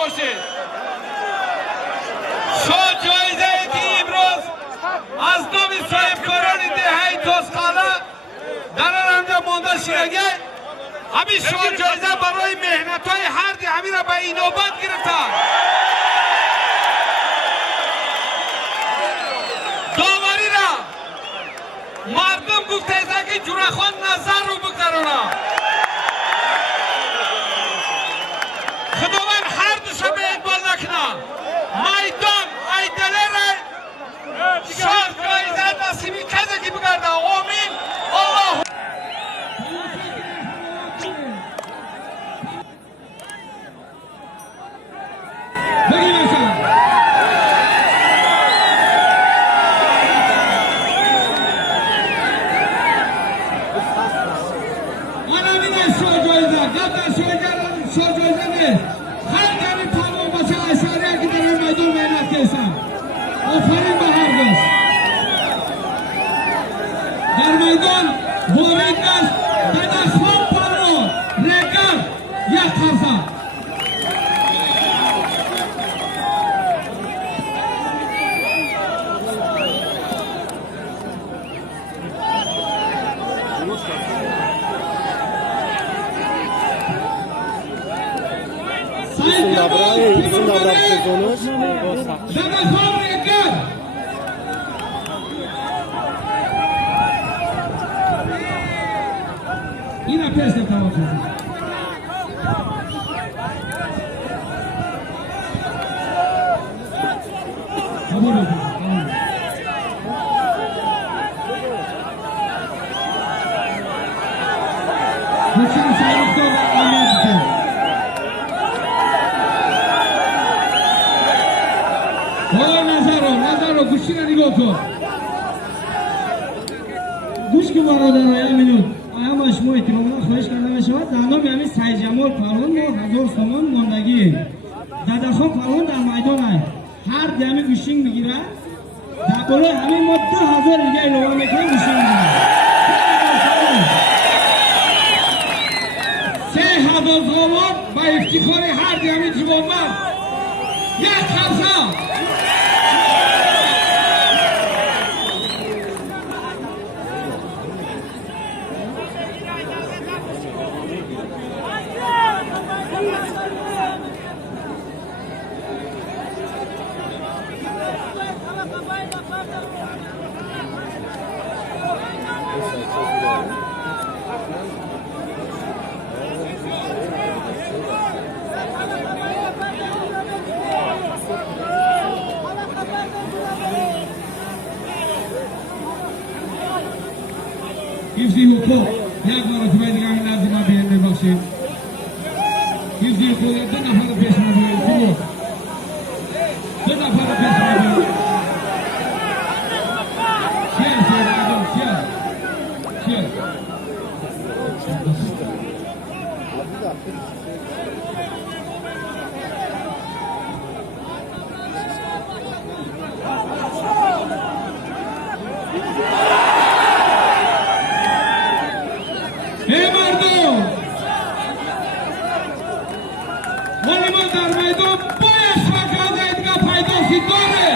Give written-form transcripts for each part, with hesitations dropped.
باشید. شاه جایزه ای که امروز از نام صاحبکاران دهه توسقاله در آنجا مانده شده، همین شاه جایزه برای مهنت های هر دهمی را به اینوبت گرفتند. داوری را مردم گفته است که جورخان نظر رو بگذرانه. خداوند هر دو شبه اقبال نکنه. میدان ایدله را شاه جایزه نصیبی کسی که بگرده. آمین. الله در میدان وارد است ددخان پرو رگان یک خرسه ددخان رگان این پیش تمام شد. نظر گوشی را نگاه کن. گوش کن برادران، یک منوت اما شما احتراماً خواهش کرده می شود در نام همین سید جمال پهلوان ما 1000 تومان ماندگی ددخان پهلوان در میدان است. هر دمی گوشینگ میگیره در بالای همین ما 2000 دیگه اعلام میکنیم گوشینگ میگیره. 3000 تومان با افتخار هر دمی جوانمرد یک خرسه. حفظی حقوق یک مرتبه دیگه همین نزدی ما بیان ببخشید. حفظی حقوق 2 نفر پیش ما بیان. 2 نفر پیش ما بیان. چیه؟ ولی ما در میدان باید فقط ایدگاه پیداسی داره.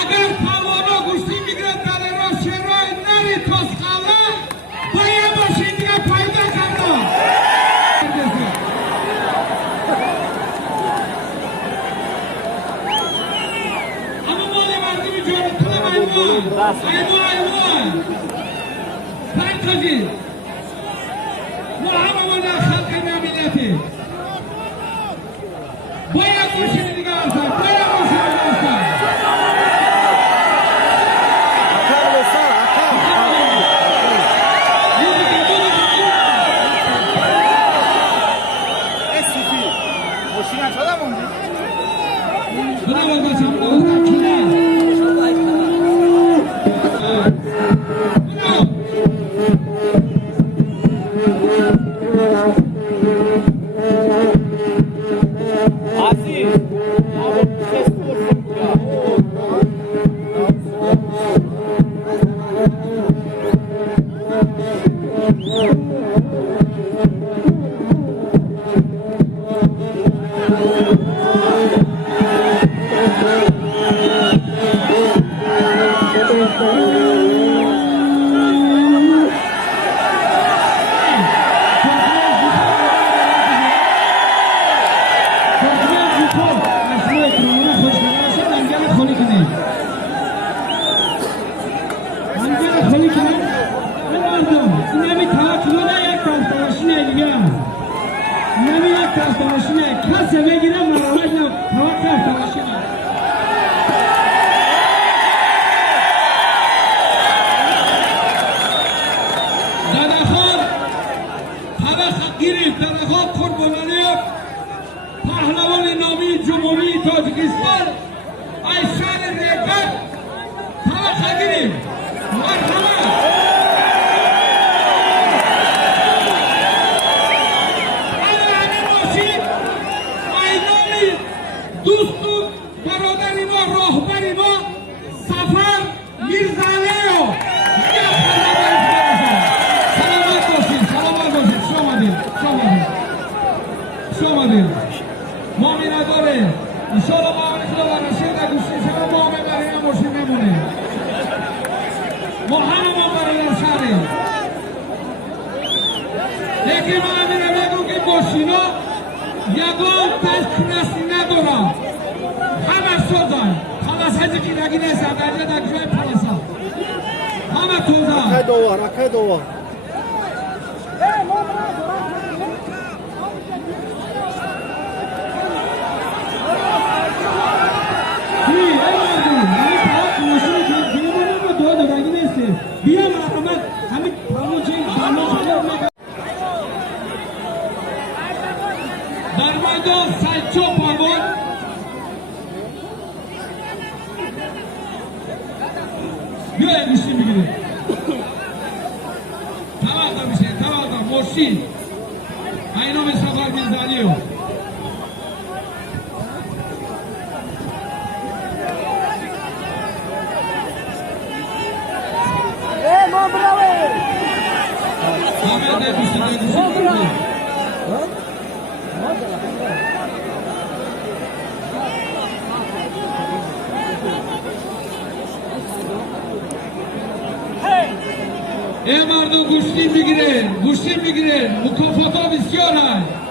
اگر پهلوانا گوشتی میگیرد در راه شهرهای نری توسقاله باید باشه ایدگاه پیدا کرده. اما مالی مردمی جانه طلب ایوان پرکازی محمد خلق نمیلتی باید گوشی دیگه آسان باید گوشی دیگه Así. تماشینه کسی بگیره مرامت نم توقف تماشینه دادخان طبق گیرید دادخان قربانانی پهلوان نامی جمهوری تاجیکستان ایشان ریکت طبق گیرید مرحمت دوستون برادری ما راهبری ما سفر میرزعلیو سلامت باشید شامدید ما می نداریم انشاءالله ما همین خدا برشید در گوشتی شما ما ببریم مرشید نمونیم ما همه ما برادر شهریم یکی ما همینه بگو که ماشینا یگان دسترسی ندارم همه سازن خلاص هجی که نگی نیست اگرده در جای پلاسا همه توزن رکه دوار بیا مرحمت همین در میدان سیدچو پروان بیا گوشتی بگیریم توقع میشه توقع مرشید اینام سفر میرزعلیو ای مردم گوشتی میگیرین مکافات ها بسیار هست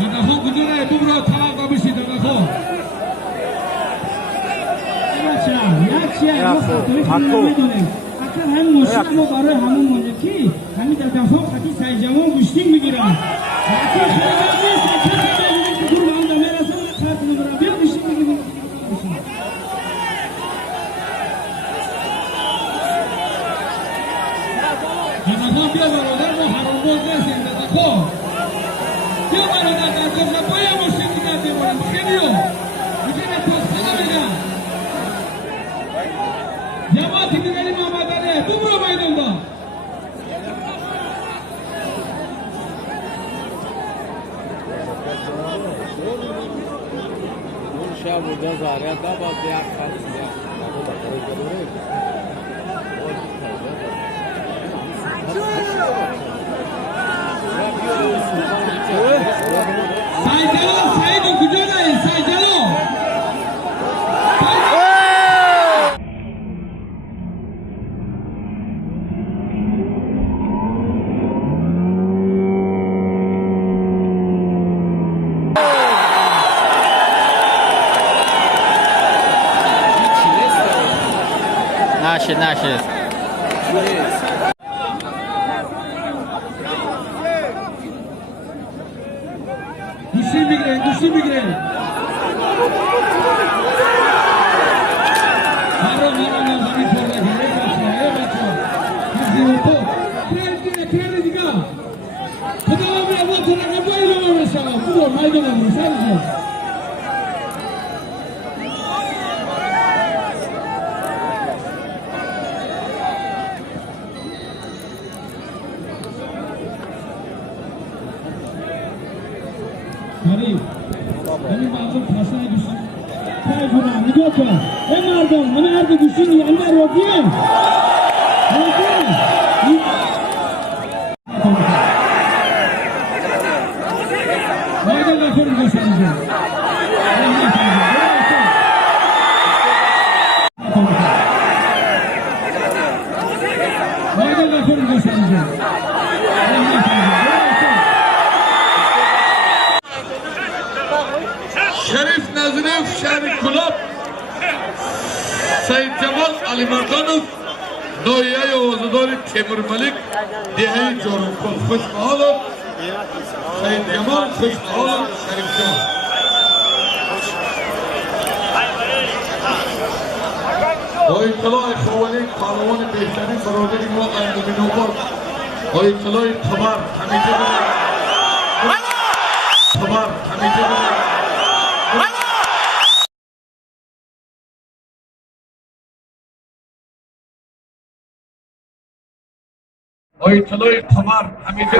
دادخان کجوره ببرا طلاق بشید دادخان اگر هم ماشین ما برای همون مونده که همین دادخان خطی سعی جوان گوشتی میگیرن اگر خیلی نیست اگر دور به هم دمه رسه من خط نبرم بیا گوشتی میگیرم دادخان بیا برادر ما حرام باز نسیم دادخان بیا برادر در کفر باید ماشین دیگر ببارم خیلیو میگه پاسخانه بگم جماعتی دیگری محمد علی ببرو میدون دا شب و جزاره دا باز دیگر خرسیه سعید کجا داری سعید نشد گوشتی بگیرین مرام همین پرده کرده دیگه خدا همین اول تو رقم باید رو برشم بودو مایدانم رو سرشم Garip. Benim mağdur kasaya düşsün. Kayfına, Nidota. Mardon, nerede düşsün? Yanlar Rodiyen. Rodiyen. Haydi lafını göstereceğim. Haydi lafını göstereceğim. Şerif Nazırov Şerif Kulüp علی مردانов نایه آزادار تیمور ملک دهه جاروکان خوش بحالم سید یمان خوش بحالم شریف جان با اطلاع خوانی پهلوان بهترین برادری ما اندومی نوبار با اطلاع خبر همیشه خبر همیشه با اطلاع خبر همیشه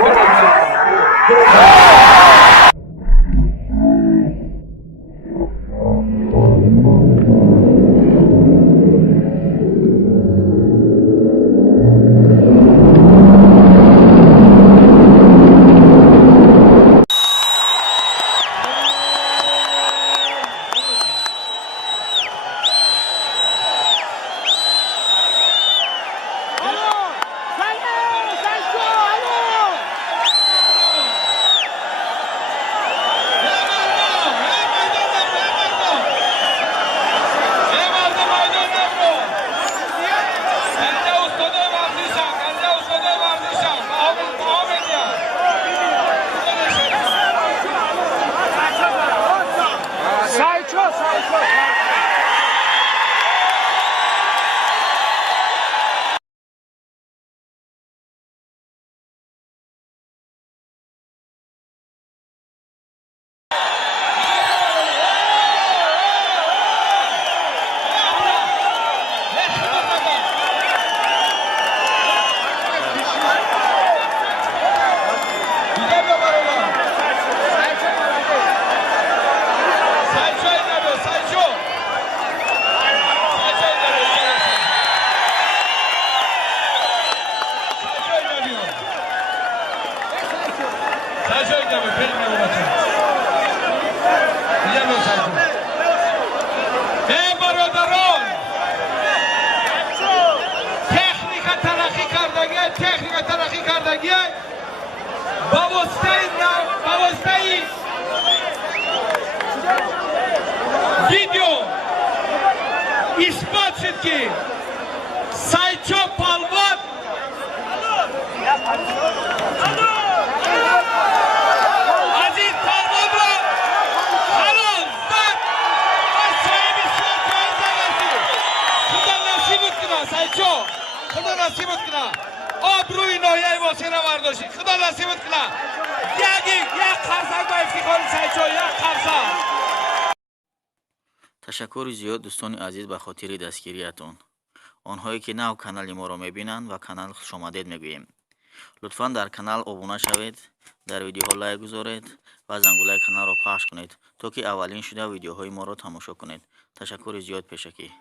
ویدیو اثبات شد که سایچو پالوان از این پالوان را حلال زد و صاحب جایزه گردید. خدا نصیبت کنه سایچو، خدا نصیبت کنه آبروی ناحیه واسه را برداشتی. خدا نصیبت کنه یک خرسک با افتخار سایچو، یک خرسک. تشکر زیاد دوستان عزیز به خاطر دستگیریتون. آنهایی که نو کانال ما را میبینند و کانال خوش آمدید میگوییم. لطفاً در کانال ابونه شوید، در ویدیوها لایک گذارید و زنگوله کانال را پخش کنید تا که اولین شده ویدیوهای ما را تماشا کنید. تشکر زیاد پیشکی.